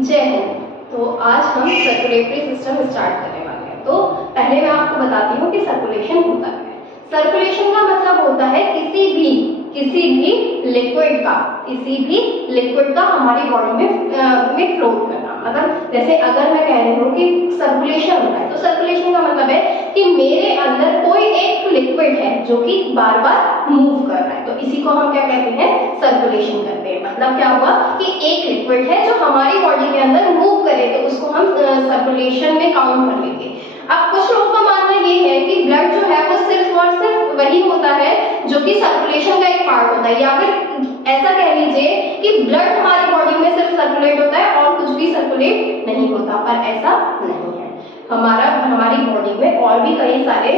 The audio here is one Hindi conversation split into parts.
जय हिंद। तो आज हम सर्कुलेटरी सिस्टम स्टार्ट करने वाले हैं। तो पहले मैं आपको बताती हूँ कि सर्कुलेशन होता है। सर्कुलेशन का मतलब होता है किसी भी लिक्विड का हमारी बॉडी में फ्लोट करना। मतलब जैसे अगर मैं कह रही हूँ कि सर्कुलेशन होता है, तो सर्कुलेशन का मतलब है कि मेरे अंदर कोई एक लिक्विड है जो कि बार बार मूव कर रहा है, तो इसी को हम क्या कहते हैं, सर्कुलेशन करते हैं। मतलब क्या हुआ कि एक लिक्विड है जो हमारी बॉडी के अंदर मूव करे, तो उसको हम सर्कुलेशन में काउंट कर लेंगे। अब कुछ लोगों का मानना ये है कि ब्लड जो है वो सिर्फ और सिर्फ वही होता है जो कि सर्कुलेशन का एक पार्ट होता है, या फिर ऐसा कह लीजिए कि ब्लड हमारी बॉडी में सिर्फ सर्कुलेट होता है और कुछ भी सर्कुलेट नहीं होता, पर ऐसा नहीं है। हमारी बॉडी में और भी कई सारे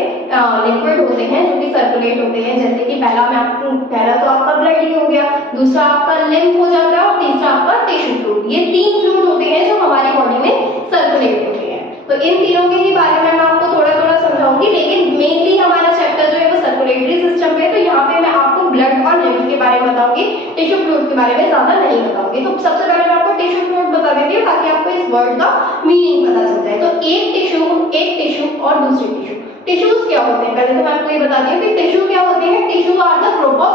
लिक्विड होते हैं जो कि सर्कुलेट होते हैं। जैसे कि पहला तो आपका ब्लड ही हो गया, दूसरा आपका लिम्फ हो जाता है और तीसरा आपका टिश्यू फ्लूइड। ये 3 फ्लूइड होते हैं जो हमारी बॉडी में सर्कुलेट होते हैं। तो इन तीनों के ही बारे में मैं आपको थोड़ा थोड़ा समझाऊंगी, लेकिन मेनली हमारा चैप्टर जो है वो सर्कुलेटरी सिस्टम पे है। तो यहाँ पे मैं आपको ब्लड और लिम्फ के बारे में बताऊंगी, टिश्यू फ्लूइड के बारे में ज्यादा नहीं बताऊंगी। तो सबसे पहले मैं आपको टिश्यू फ्लूइड बता देती हूँ ताकि आपको इस वर्ड का मीनिंग पता चल जाए। तो एक टिश्यू और दूसरी टिश्यू। टिश्यूज क्या होते हैं, पहले तो मैं आपको ये बताती हूँ कि टिश्यू क्या होते हैं। Tissue are the group of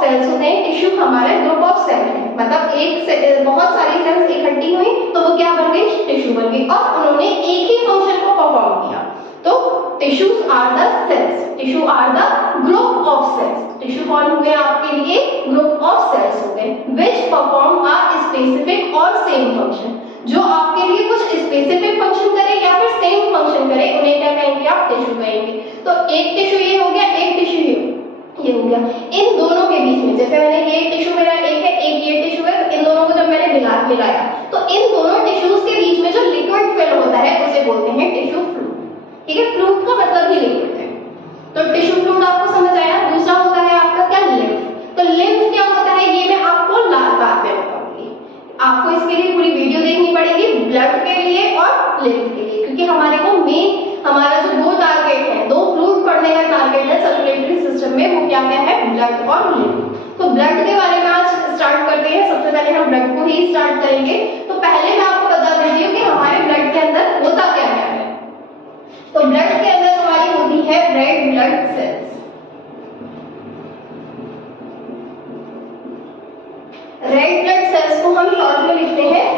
cells होते हैं। टिश्यू हमारे ग्रुप ऑफ सेल है, मतलब एक से बहुत सारी सेल्स इकट्ठी हुई तो वो क्या बन गई, टिश्यू बन गई, और उन्होंने एक ही फंक्शन को परफॉर्म किया। तो tissues are the cells, tissue are the group of cells. Tissue कौन हुए आपके लिए, ग्रुप ऑफ सेल्स हो गए, विच परफॉर्म अ स्पेसिफिक और सेम फंक्शन। जो आपके लिए कुछ स्पेसिफिक फंक्शन करे या फिर सेम फंक्शन करे, उन्हें क्या कहेंगे, आप टिश्यू कहेंगे। तो एक टिश्यू ये हो गया, एक टिश्यू ये हो गया। इन दोनों के बीच में, जैसे मैंने ये टिश्यू मेरा एक है, एक ये टिश्यू है, तो इन दोनों को जब मैंने मिलाया तो इन दोनों टिश्यूज के बीच में जो लिक्विड फिल होता है उसे बोलते हैं टिश्यू फ्लूइड। ठीक है, फ्लूइड का मतलब ही लिक्विड है। तो टिश्यू फ्लूइड आपको समझ आया। दूसरा होता है आपका क्या, लिम्फ। तो लिम्फ क्या होता है ये मैं आपको बाद में बताऊंगी। आपको इसके लिए पूरी वीडियो देखनी पड़ेगी, ब्लड के लिए और लिम्फ के लिए, क्योंकि हमारे को हमारा जो 2 टारगेट है, 2 फ्लूइड पढ़ने का टारगेट है सर्कुलेटरी सिस्टम में, वो क्या क्या है, ब्लड और लिम्फ। तो ब्लड के बारे में आज स्टार्ट करते हैं। सबसे पहले हम ब्लड को ही स्टार्ट करेंगे। तो पहले मैं आपको बता देती हूँ कि हमारे ब्लड के अंदर होता क्या क्या है। तो ब्लड के अंदर हमारी होती है red blood cells. Red blood cells को हम शॉर्ट में लिखते हैं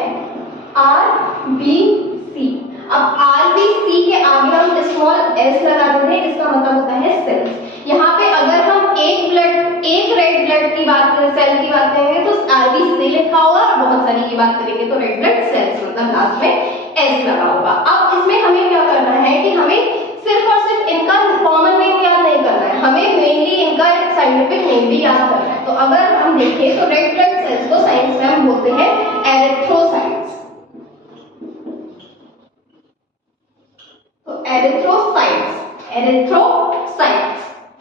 RBC। अब RBC के आगे हम स्मॉल s लगा देते हैं, इसका मतलब होता है सेल्स। यहाँ पे अगर हम एक रेड ब्लड की बात करें, सेल की बात करेंगे तो RBC लिखा होगा, और बहुत सारी की बात करेंगे तो रेड ब्लड सेल्स, मतलब लास्ट में s लगा होगा। अब इसमें हमें क्या करना है कि हमें सिर्फ और सिर्फ इनका कॉमन नेम याद नहीं करना है, हमें मेनली इनका साइंटिफिक नेम भी याद करना है। तो अगर हम देखें तो रेड ब्लड सेल्स को साइंस में हम बोलते हैं एरिथ्रोसाइट्स। तो एरिथ्रोसाइट्स,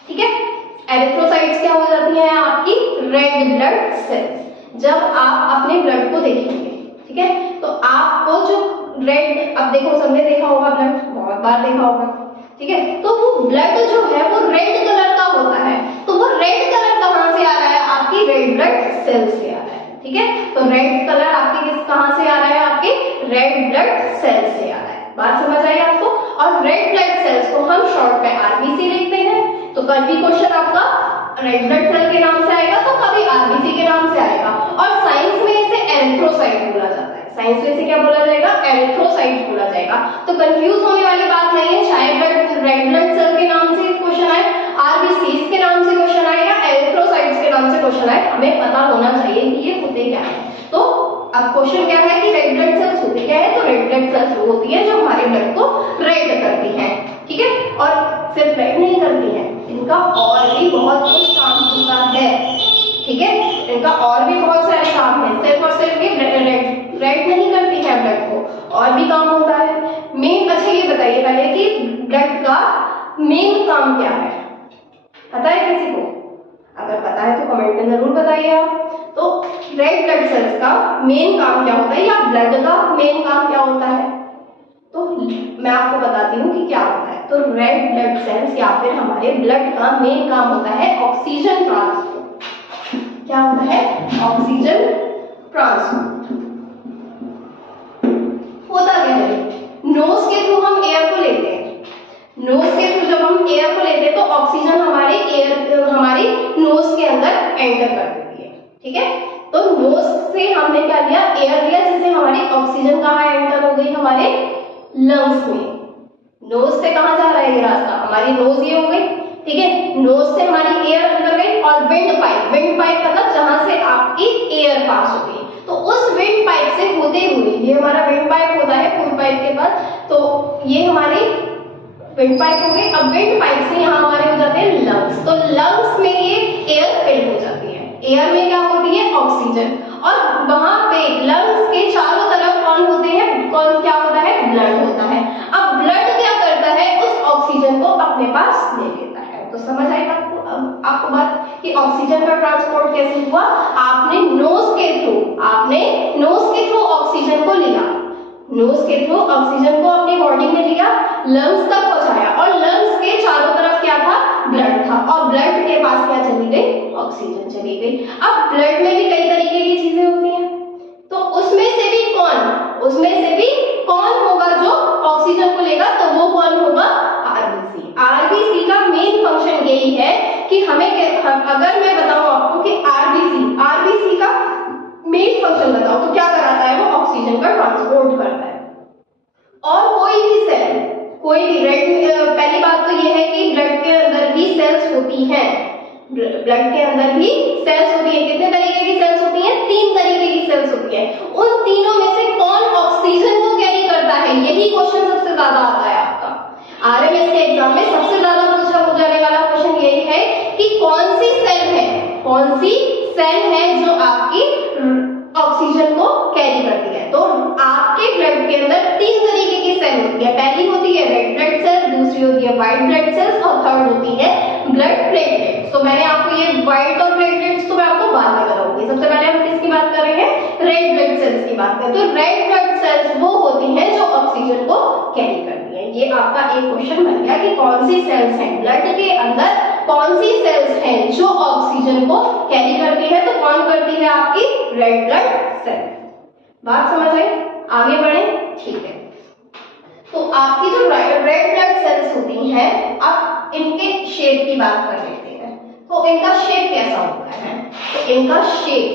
ठीक है। एरिथ्रोसाइट्स क्या हो जाती हैं, आपकी रेड ब्लड सेल्स। जब आप अपने ब्लड को देखेंगे, ठीक है, तो आपको जो रेड, अब देखो सबने देखा होगा ब्लड, बहुत बार देखा होगा, ठीक है। तो वो ब्लड जो है वो रेड कलर का होता है। तो वो रेड कलर कहां से आ रहा है, आपकी रेड ब्लड सेल से आ रहा है, ठीक है। तो रेड कलर आपके कहां से आ रहा है, आपके रेड ब्लड सेल से आ रहा है। बात समझ आई आपको। और रेड ब्लड सेल्स को हम शॉर्ट में RBC लिखते हैं। तो कभी क्वेश्चन आपका रेड ब्लड सेल के नाम से आएगा तो कभी RBC के नाम से आएगा। और साइंस में इसे एरिथ्रोसाइट बोला जाता है। साइंस में इसे क्या बोला जाएगा, एरिथ्रोसाइट बोला जाएगा। तो कंफ्यूज होने वाली बात नहीं है, चाहे रेड ब्लड सेल के नाम से क्वेश्चन आए, RBC के नाम से क्वेश्चन आए या एरिथ्रोसाइट्स के नाम से क्वेश्चन आए, हमें पता होना चाहिए कि ये होते क्या है। तो अब क्वेश्चन क्या है कि रेड ब्लड सेल्स होती क्या है, तो रेड ब्लड सेल्स वो होती है जो हमारे ब्लड को रेड करती हैं, ठीक है। और सिर्फ रेड नहीं करती हैं, इनका और भी बहुत कुछ काम होता है, ठीक है। इनका और भी बहुत सारे काम है, सिर्फ और सिर्फ रेड नहीं करती है ब्लड को, और भी काम होता है। मेन, अच्छा ये बताइए पहले कि ब्लड का मेन काम क्या है, पता है किसी को? अगर पता है तो कमेंट में जरूर बताइए आप। तो रेड ब्लड सेल्स का मेन काम क्या होता है, या ब्लड का मेन काम क्या होता है, तो मैं आपको बताती हूँ कि क्या होता है। तो रेड ब्लड सेल्स या फिर हमारे ब्लड का मेन काम होता है ऑक्सीजन ट्रांसपोर्ट। क्या होता है, ऑक्सीजन ट्रांसपोर्ट। होता क्या है, नोज के थ्रू हम एयर को लेते हैं, नोज के थ्रू जब हम एयर को लेते हैं तो ऑक्सीजन हमारी नोज के अंदर एंटर कर देती है, ठीक है। तो नोज से हमने क्या लिया, एयर लिया, जिससे हमारी ऑक्सीजन कहाँ एंटर हो गई, हमारे लंग्स में। नोज से कहाँ जा रहा है ये रास्ता, हमारी नोज ये हो गई, ठीक है। नोज से हमारी एयर अंदर गई, और विंड पाइप मतलब जहां से आपकी एयर पास होती है, तो उस विंड पाइप से होते हुए, ये हमारा विंड पाइप होता है फुल पाइप के बाद, तो ये हमारी विंड पाइप हो गई। अब विंड पाइप से यहाँ हमारे हो जाते हैं लंग्स, तो लंग्स में ये एयर फिल हो जाती है। एयर में क्या होती है, ऑक्सीजन, और वहां पे लंग्स के चारों तरफ कौन होते हैं, कौन क्या होता है, ब्लड होता है। अब ब्लड क्या करता है, उस ऑक्सीजन को अपने पास ले लेता है। तो समझ आएगा आपको बात कि ऑक्सीजन का ट्रांसपोर्ट कैसे हुआ, आपने नोज के थ्रू ऑक्सीजन को लिया, नोज के थ्रू ऑक्सीजन को अपनी बॉडी में लिया, लंग्स तक पहुंचाया, और लंग्स के चारों तरफ क्या था, ब्लड था, और ब्लड के पास क्या चली गई, ऑक्सीजन चली गई। अब ब्लड में भी कई तरीके की चीजें होती हैं, तो उसमें से भी कौन होगा जो ऑक्सीजन को लेगा, तो वो कौन होगा, आरबीसी। आरबीसी का मेन फंक्शन यही है कि अगर मैं बताऊं आपको कि आरबीसी का मेन फंक्शन बताओ तो क्या कराता है, वो ऑक्सीजन का ट्रांसपोर्ट करता है। और कोई भी पहली बात तो ये है कि ब्लड के अंदर भी सेल्स होती हैं, ब्लड के अंदर भी सेल्स होती है। कितने तरीके की सेल्स होती हैं, 3 तरीके की सेल्स होती है। उन तीनों में से कौन ऑक्सीजन को कैरी करता है, यही क्वेश्चन सबसे ज्यादा आता है आपका आरएमएस के एग्जाम में। सबसे ज्यादा पूछा हो जाने वाला क्वेश्चन यही है कि कौन सी सेल है जो आपकी ऑक्सीजन को कैरी करती है। तो आपके ब्लड के अंदर 3 तरीके की सेल होती है। पहली होती है रेड ब्लड सेल, दूसरी होती है व्हाइट ब्लड सेल्स, और थर्ड होती है ब्लड प्लेटलेट्स। तो मैंने आपको ये व्हाइट और प्लेटलेट्स तो मैं आपको बाद में बताऊंगी। सबसे पहले हम किसकी बात कर रहे हैं, रेड ब्लड सेल्स की बात करें। तो रेड ब्लड सेल्स वो होती हैं जो ऑक्सीजन को कैरी करती हैं। ये आपका एक क्वेश्चन बन गया कि कौन सी सेल्स हैं ब्लड के अंदर, कौन सी सेल्स हैं जो ऑक्सीजन को कैरी करती है, तो कौन करती है, आपकी रेड ब्लड सेल। बात समझ आई, आगे बढ़े, ठीक है। तो आपकी जो रेड ब्लड सेल्स होती हैं, अब इनके शेप की बात कर लेते हैं। तो इनका शेप कैसा होता है, तो इनका शेप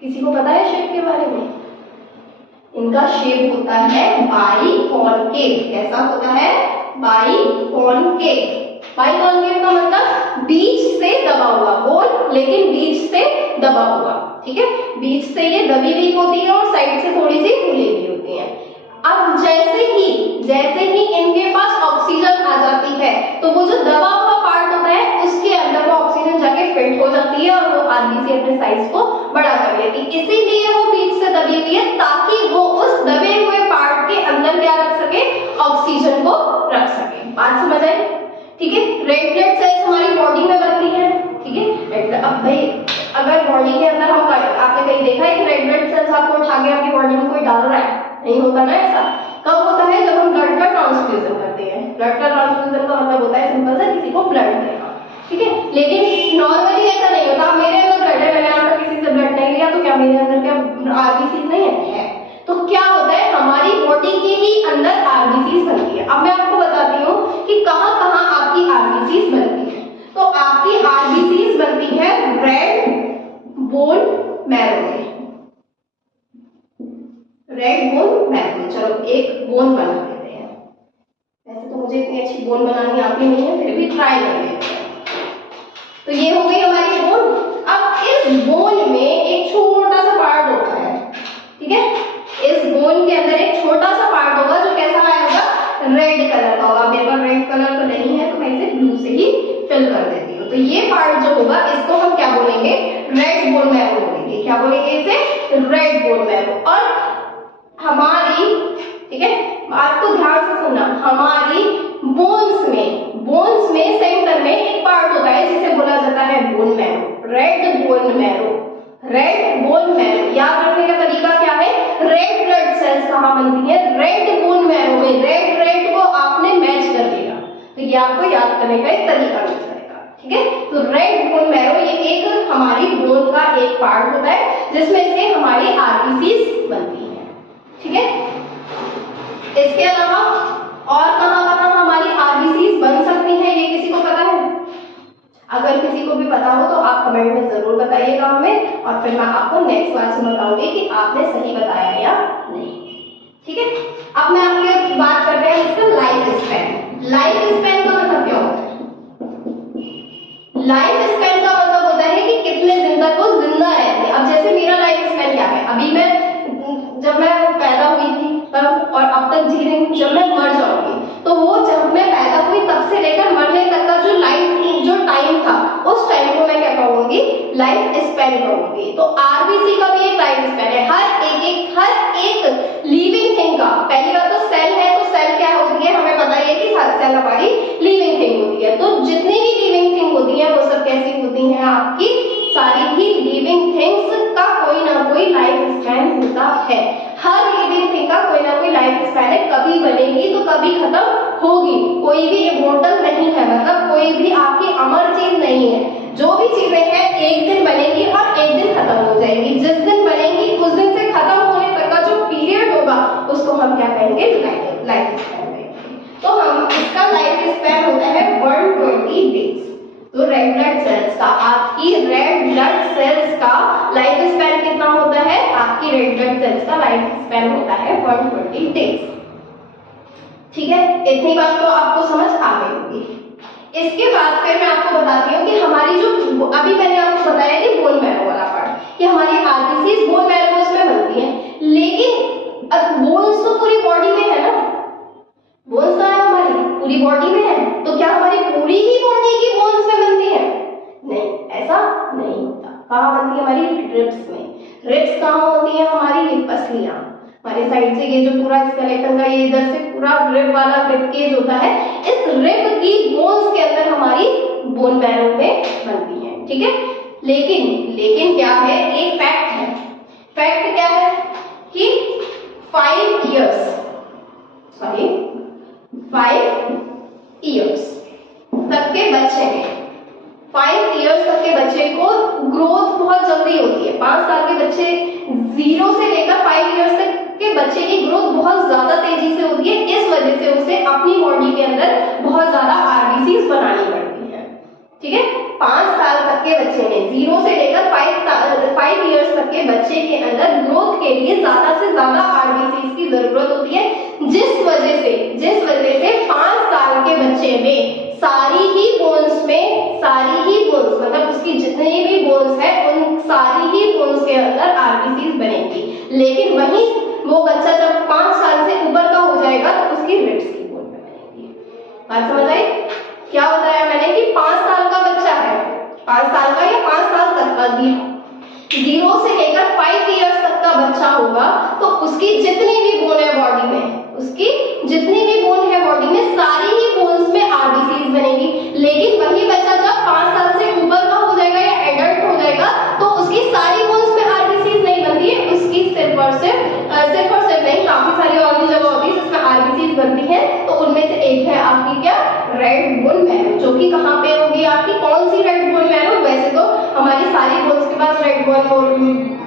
किसी को पता है शेप के बारे में, इनका शेप होता है बाइकॉन्केव। कैसा होता है, बाइकॉन्केव। बाइकॉन्केव का मतलब बीच से दबा हुआ, गोल लेकिन बीच से दबा हुआ, ठीक है। बीच से ये दबी हुई होती है और साइड से थोड़ी सी खुली हुई होती है। अब जैसे ही इनके पास ऑक्सीजन आ जाती है, तो वो जो दबा हुआ पार्ट होता है उसके अंदर वो ऑक्सीजन जाके फिट हो जाती है, और वो आरबीसी अपने साइज को बड़ा कर लेती है। इसीलिए वो बीच से दबी हुई है, ताकि वो उस दबे हुए पार्ट के अंदर क्या रख सके, ऑक्सीजन को रख सके। बात समझ आई, ठीक है। रेड ब्लड सेल्स हमारी बॉडी में बनती है, ठीक है। अब भाई अगर बॉडी के अंदर हम, आपने कहीं देखा है कि रेड ब्लड सेल्स आपको उठा के आपकी बॉडी में कोई डाल रहा है, नहीं होता ना ऐसा। कब होता है, जब हम ब्लड का ट्रांसफ्यूजन करते हैं। ब्लड का ट्रांसफ्यूजन का मतलब होता है सिंपल सा, किसी को ब्लड देना, ठीक है। लेकिन नॉर्मली ऐसा नहीं होता। मेरे अंदर ब्लड है, मैंने आज तक किसी से ब्लड नहीं लिया, तो क्या मेरे अंदर क्या आरबीसी नहीं है? तो क्या होता है, हमारी बॉडी के ही अंदर आरबीसी बनती है। अब मैं आपको बताती हूँ कि कहाँ कहाँ आपकी आरबीसी बनती है। तो आपकी आरबीसी बनती है रेड बोन मैरो में, रेड बोन मैरो। चलो एक बोन बना लेते हैं। वैसे तो मुझे इतनी अच्छी बोन बनानी आती नहीं है, फिर भी ट्राई कर लेते हैं। तो ये हो गई हमारी बोन। अब इस बोन में एक छोटा सा पार्ट होता है, ठीक है। इस बोन के अंदर एक छोटा सा पार्ट होगा जो कैसा आएगा, रेड कलर का होगा। मेरे पास रेड कलर तो नहीं है, तो मैं इसे ब्लू से ही फिल कर देती हूँ। तो ये पार्ट जो होगा, इसको हम क्या बोलेंगे, रेड बोन मैरो बोलेंगे। क्या बोलेंगे इसे, रेड बोन मैरो। और हमारी, ठीक है, आपको ध्यान से सुनना, हमारी बोन्स में सेंटर में एक पार्ट होता है जिसे बोला जाता है bone marrow, red bone marrow, red bone marrow. याद रखने का तरीका क्या है, रेड ब्लड सेल्स कहाँ बनती है, रेड बोन मैरो में। रेड को आपने मैच कर दिया, तो ये आपको याद करने का एक तरीका मिल जाएगा, ठीक है। ठीक है। तो रेड बोन मैरो ये एक हमारी बोन का एक पार्ट होता है जिसमें से हमारी आरबीसीज बनती है, ठीक है। इसके अलावा और कहां हमारी आरबीसीज बन सकती हैं, ये किसी को पता है? अगर किसी को भी पता हो तो आप कमेंट में जरूर बताइएगा हमें, और फिर मैं आपको नेक्स्ट क्लास में बताऊंगी कि आपने सही बताया या नहीं, ठीक है। अब मैं आपके बात करते हैं इसका लाइफ स्पैन। लाइफ स्पैन का मतलब क्या होता है? लाइफ स्पैन का मतलब होता है कि कितने दिन तक वो जिंदा रहते हैं। अब जैसे मेरा लाइफ स्पैन क्या है, अभी मैं जब मैं पैदा हुई थी तब और अब तक जी रही हूँ, जब मैं मर जाऊंगी तो वो जब मैं पैदा हुई तब से लेकर मरने तक का जो टाइम था उस टाइम को मैं क्या कहूंगी? लाइफ स्पैन कहूंगी। तो आरबीसी का भी एक लाइफ स्पैन है। हर एक लिविंग थिंग का, पहली बात तो सेल है, तो सेल क्या होती है हमें पता ही है कि सेल हमारी लिविंग थिंग होती है। तो जितनी भी लिविंग थिंग होती है वो सब कैसी होती हैं? आपकी सारी ही लिविंग थिंग्स का कोई ना कोई लाइफ स्पैन होता है। हर लिविंग थिंग का कोई ना कोई लाइफ स्पैन है, कभी बनेगी तो कभी खत्म होगी। कोई भी इमॉर्टल नहीं है, मतलब कोई भी आपकी अमर चीज नहीं है। जो भी चीजें हैं एक दिन बनेगी और एक दिन खत्म हो जाएंगी। जिस दिन बनेगी उस दिन से खत्म होने तक का जो पीरियड होगा उसको हम क्या कहेंगे? लाइफ स्पैन कहेंगे। तो हम इसका लाइफ स्पैन होता है 120 डेज। तो रेड ब्लड सेल्स का, आपकी रेड ब्लड सेल्स का लाइफ स्पैन कितना होता है? आपकी रेड ब्लड सेल्स का लाइफ स्पैन होता है 120 डेज, ठीक है। इतनी बात तो आपको समझ आ गई होगी। इसके बाद फिर मैं आपको बताती हूँ कि हमारी जो अभी मैंने आपको बताया कि बोन मैरो वाला पार्ट, कि हमारी आरबीसीज बोन मैरो में बनती है, लेकिन बोन्स तो पूरी बॉडी में है ना। बोन्स कहाँ है? हमारी पूरी बॉडी में है। तो क्या हमारी पूरी ही बॉडी की बोन्स में बनती है? नहीं, ऐसा नहीं होता। कहाँ बनती है? हमारी रिब्स में। रिब्स कहाँ होती है? हमारी पसलियां, हमारे साइड से ये जो पूरा स्केलेटन का ये इधर से पूरा रिब वाला रिब केज होता है, इस रिब की बोन्स के अंदर हमारी बोन मैरो में बनती है, ठीक है। लेकिन क्या है? एक फैक्ट है। फैक्ट क्या है? कि 5 इयर्स तक के बच्चे में, 5 इयर्स तक के बच्चे को ग्रोथ बहुत जल्दी होती है। 5 साल के बच्चे 0 से लेकर 5 इयर्स तक के बच्चे की ग्रोथ बहुत ज्यादा तेजी से होती है। इस वजह से उसे अपनी बॉडी के अंदर बहुत ज्यादा आरबीसीज बनानी पड़ती है, ठीक है। 5 साल तक के बच्चे में 0 से लेकर 5 इयर्स तक के बच्चे के अंदर ग्रोथ के लिए ज्यादा से ज्यादा आरबीसीज की जरूरत होती है, जिस वजह से 5 साल के बच्चे में सारी ही बोन्स मतलब उसकी जितनी भी बोन्स है उन सारी ही बोन्स के अंदर आरबीसीज बनेगी। लेकिन वहीं वो बच्चा जब 5 साल से ऊपर का हो जाएगा तो उसकी रिब्स की बोन में बनेगी। बात समझ आई? क्या बताया मैंने कि 5 साल का बच्चा है, 5 साल का या 5 साल तक का 0 से लेकर 5 इयर्स तक का बच्चा होगा तो उसकी जितनी भी बोन है बॉडी में, सारी ही बोन्स में आरबीसीज बनेगी। लेकिन वही बच्चा जब 5 साल से ऊपर का हो जाएगा या एडल्ट हो जाएगा तो उसकी सारी बोन्स में आरबीसीज नहीं बनती है, उसकी सिर्फ और सिर्फ नहीं, काफी सारी और भी जगह होती है जिसमें आरबीसीज बनती है। तो उनमें से एक है आपकी क्या? रेड बोन मैरो, जो कि कहाँ पे होगी आपकी? कौन सी रेड बोन मैरो? वैसे तो हमारी सारी बोन्स के पास रेड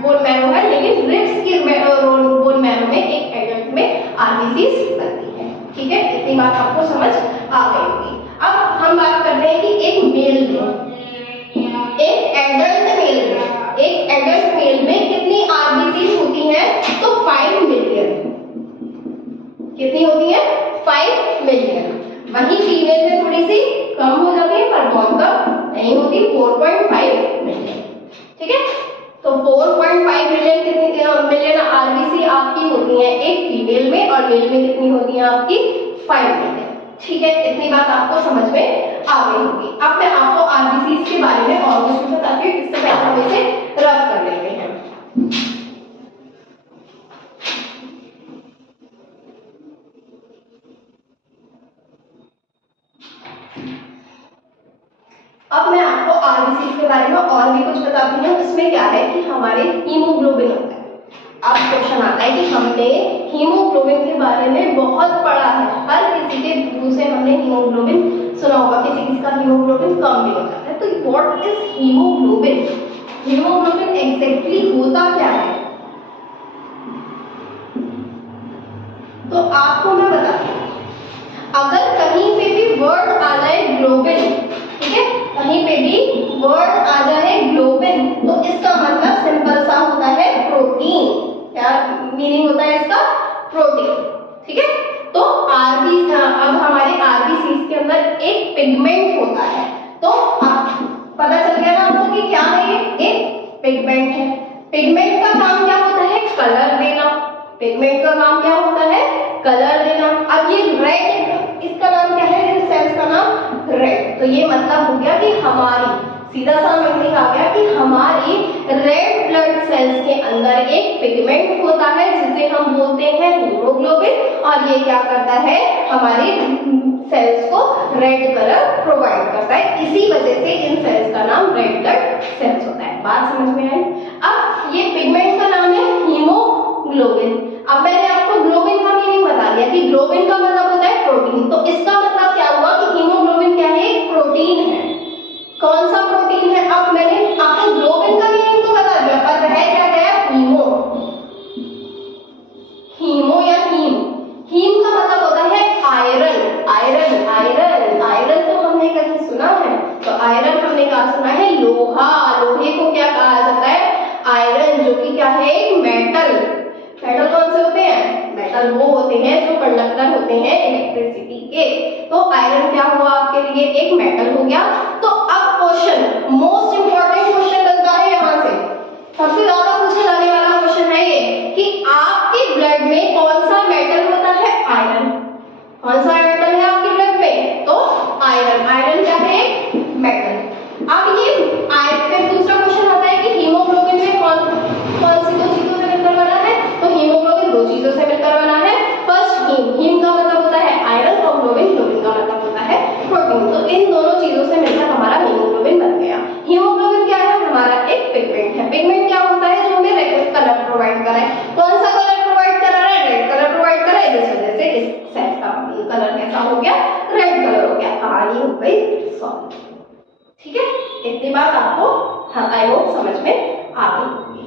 बोन मैरो है, लेकिन रिब्स की बोन मैरो में एक एडल्ट में आरबीसीज बनती है, ठीक है। इतनी बात आपको समझ आ गई होगी। अब हम बात करते हैं कि एक एडल्ट मेल में कितनी आरबीसीज होती हैं? तो 5 मिलियन। कितनी होती है? 5 मिलियन। वही फीमेल में थोड़ी सी कम हो जाती है पर बहुत कम नहीं होती, 4.5 मिलियन, ठीक है। तो 4.5 मिलियन आरबीसी आपकी होती है एक फीमेल में, और मेल में कितनी होती है आपकी? 5 मिलियन, ठीक है। इतनी बात आपको समझ में आ गई होगी। अब मैं आपको आरबीसीज के बारे में और कुछ बताती हूँ, इससे पहले हम इसे रफ कर लेते हैं। अब मैं आपको आरबीसीज के बारे में और भी कुछ बताती हूँ। इसमें क्या है कि हमारे हीमोग्लोबिन होता है। अब क्वेश्चन आता है कि हमने हीमोग्लोबिन के बारे में बहुत पढ़ा है, हर किसी के मुंह से हमने हीमोग्लोबिन सुना होगा, किसी का हीमोग्लोबिन कम भी हो जाता है। What is haemoglobin. Haemoglobin exactly होता क्या है, तो आपको मैं बताती हूँ। अगर कहीं पे भी वर्ड आ जाए ग्लोबिन, ठीक है, कहीं पे भी वर्ड आ जाए ग्लोबिन, तो इसका मतलब सिंपल सा होता है प्रोटीन। क्या मीनिंग होता है इसका, प्रोटीन, ठीक है। तो अब हमारे आरबीसी के अंदर एक पिगमेंट होता है, तो पता चल गया ना आपको कि क्या है, ये एक पिगमेंट है। पिगमेंट का काम क्या होता है, कलर देना। पिगमेंट का काम क्या होता है, कलर देना। अब ये रेड, इसका नाम क्या है, इन सेल्स का नाम रेड। तो ये मतलब हो गया कि हमारी, सीधा सा मीनिंग आ गया कि हमारी रेड ब्लड सेल्स के अंदर एक पिगमेंट होता है जिसे हम बोलते हैं हीमोग्लोबिन, और ये क्या करता है, हमारी सेल्स को रेड कलर प्रोवाइड करता है। इसी वजह से इन सेल्स का नाम रेड ब्लड सेल्स होता है। बात समझ में आई। अब ये पिगमेंट का नाम है हीमोग्लोबिन। अब मैंने आपको ग्लोबिन का मीनिंग बता दिया कि ग्लोबिन का मतलब होता है प्रोटीन। तो इसका मतलब क्या हुआ कि हीमोग्लोबिन क्या है, एक प्रोटीन है। कौन सा प्रोटीन है, अब मैंने आपको ग्लोबिन का मीनिंग तो बता दिया, पर रह क्या गया, हीमो। हीमो या हीम, हीम का मतलब होता है आयरन। आयरन आयरन आयरन तो हमने कहीं सुना है, तो आयरन हमने कहा सुना है, लोहा। लोहे को क्या कहा जाता है, आयरन, जो कि क्या है, एक मेटल। मेटल कौन से होते हैं, मेटल वो होते हैं जो कंडक्टर होते हैं इलेक्ट्रिसिटी के। तो आयरन क्या हुआ आपके लिए, एक मेटल हो गया। तो अब क्वेश्चन, मोस्ट इंपॉर्टेंट क्वेश्चन बनता है यहाँ से, सबसे ज्यादा पूछे जाने वाला क्वेश्चन है ये कि आपके ब्लड में कौन सा मेटल होता है, आयरन। कौन सा मेटल है आपके ब्लड में, तो आयरन। आयरन क्या है, मेटल। अब ये आयरन, फिर दूसरा क्वेश्चन आता है कि हीमोग्लोबिन में कौन सी दो चीजों से मिलकर बना है, तो हीमोग्लोबिन दो चीजों से मिलकर बना है। फर्स्ट हीम, हीम का मतलब होता है आयरन, और ग्लोबिन, ग्लोबिन का मतलब होता है प्रोटीन। तो इन दोनों चीजों से मिलकर हमारा हीमोग्लोबिन बन गया। हीमोग्लोबिन क्या है, हमारा एक पिगमेंट है। पिगमेंट क्या होता है, जो हमें रेड कलर प्रोवाइड कराए। कौन सा कलर प्रोवाइड करा रहा है, रेड कलर प्रोवाइड करा है, जिस वजह से इस सेल का कलर कैसा हो गया, रेड कलर हो गया। कहानी हो गई सॉल्व। ठीक है, इतनी बात आपको आई होप समझ में आ गई होगी।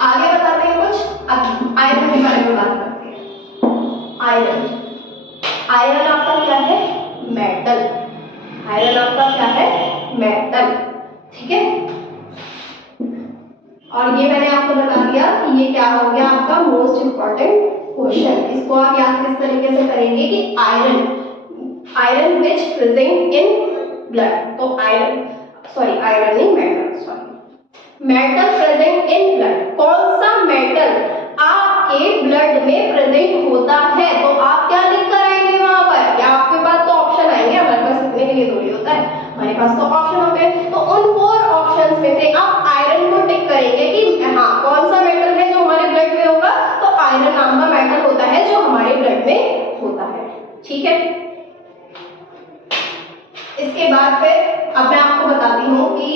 आगे बताते हैं कुछ। अब आयरन के बारे में बात करते हैं। आयरन, आयरन आपका क्या है, मेटल। आयरन आपका क्या है, मेटल, ठीक है। और ये मैंने आपको बता दिया कि ये क्या हो गया आपका मोस्ट इंपॉर्टेंट क्वेश्चन। इसको आप याद किस तरीके से करेंगे कि iron, iron which present in blood, तो आयरन, सॉरी आयरन नहीं, metal, sorry, metal present in blood. कौन सा मेटल आपके ब्लड में प्रेजेंट होता है, तो आप क्या लिख कर आएंगे वहां पर, या आपके पास तो ऑप्शन आएंगे, हमारे पास लिखने के लिए थोड़ी होता है, हमारे पास तो ऑप्शन होते हैं। तो उन 4 ऑप्शंस में से आप आयरन को टिक करेंगे कि हाँ कौन सा मेटल है जो हमारे ब्लड में होगा, तो आयरन नाम का मेटल होता है जो हमारे ब्लड में होता है। ठीक है, इसके बाद फिर अब मैं आपको बताती हूँ कि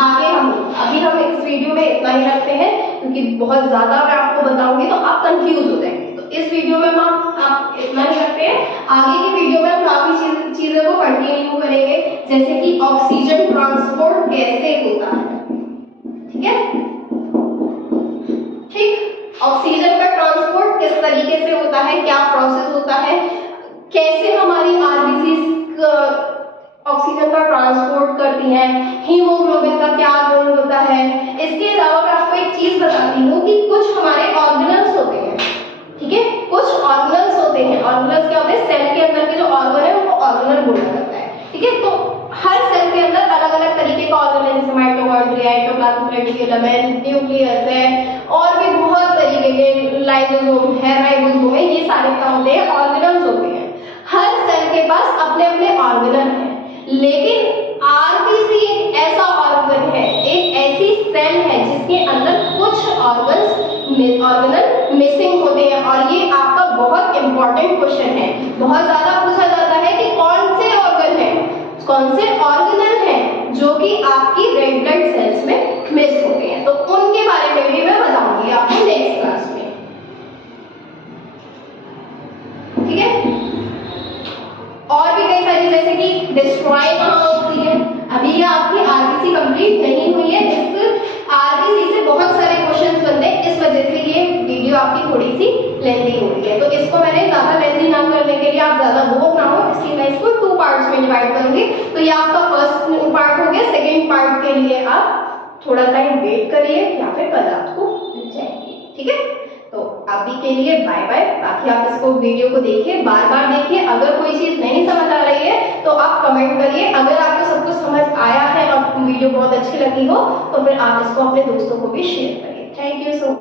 आगे हम इस वीडियो में इतना ही रखते हैं, क्योंकि बहुत ज्यादा मैं आपको बताऊंगी तो आप कंफ्यूज हो जाएंगे। तो इस वीडियो में आप इतना ही रखते हैं। आगे की वीडियो में हम काफी चीजों को कंटिन्यू करेंगे, जैसे कि ऑक्सीजन ट्रांसपोर्ट कैसे होता है। ठीक है, ठीक, ऑक्सीजन का ट्रांसपोर्ट किस तरीके से होता है, क्या प्रोसेस होता है, कैसे हमारी आरबीसी ऑक्सीजन का ट्रांसपोर्ट करती है, हीमोग्लोबिन का क्या रोल होता है। इसके अलावा मैं आपको एक चीज बताती हूँ कि कुछ हमारे ऑर्गेनल्स होते हैं, ठीक है, कुछ ऑर्गेनल्स होते हैं। ऑर्गेनल्स क्या होते हैं, सेल के अंदर के जो ऑर्गन है उनको ऑर्गेनल बोला जाता है। ठीक है, तो हर सेल के अंदर अलग अलग तरीके का ऑर्गन है, जैसे माइटोकॉन्ड्रिया, एंडोप्लाज्मिक रेटिकुलम, न्यूक्लियस है, और भी बहुत तरीके के, लाइसोसोम है, राइबोसोम है, ये सारे क्या होते हैं, ऑर्गेनल्स होते हैं। हर सेल के पास अपने अपने ऑर्गेनल है, लेकिन आरबीसी एक ऐसा ऑर्गन है, एक ऐसी सेल है जिसके अंदर कुछ ऑर्गेनल मिसिंग होते हैं। और ये आपका बहुत इंपॉर्टेंट क्वेश्चन है, बहुत ज्यादा पूछा जाता है कि कौन से ऑर्गन है, कौन से ऑर्गेनल हैं जो कि आपकी रेड ब्लड सेल्स में मिस होते हैं। तो उनके बारे में भी मैं बताऊंगी आपको नेक्स्ट क्लास में। ठीक है, और भी कई सारी, जैसे कि डिस्ट्रॉय कहाँ होती है, अभी अभी ये आपकी आरबीसी कंप्लीट नहीं हुई है। इस आरबीसी से बहुत सारे क्वेश्चंस बनते हैं, इस वजह से ये वीडियो आपकी थोड़ी सी लेंथी हो रही है। तो इसको मैंने ज्यादा लेंथी ना करने के लिए, आप ज्यादा बोर ना हो, इसलिए मैं इसको 2 पार्ट्स में डिवाइड करूंगी। तो ये आपका फर्स्ट पार्ट हो गया। सेकेंड पार्ट के लिए आप थोड़ा टाइम वेट करिए या फिर कल आपको मिल जाएंगे, ठीक है। तो अभी के लिए बाय बाय। बाकी आप इसको वीडियो को देखिए, बार बार देखिए। अगर कोई चीज नहीं समझ आ रही है तो आप कमेंट करिए। अगर आपको सब कुछ समझ आया है और वीडियो बहुत अच्छी लगी हो तो फिर आप इसको अपने दोस्तों को भी शेयर करिए। Thank you so much.